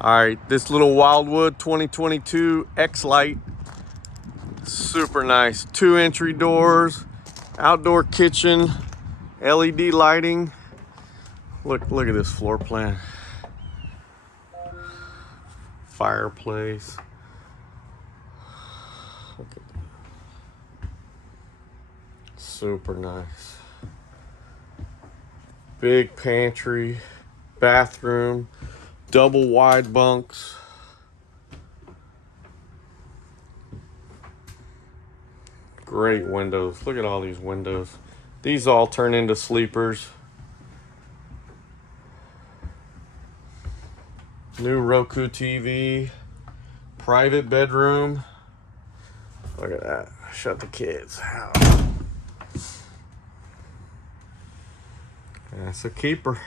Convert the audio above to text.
All right, this little Wildwood 2022 X-Lite, super nice. 2 entry doors, outdoor kitchen, LED lighting. Look at this floor plan. Fireplace. Super nice. Big pantry, bathroom, double wide bunks. Great windows. Look at all these windows. These all turn into sleepers. New Roku TV. Private bedroom. Look at that. Shut the kids out. That's a keeper.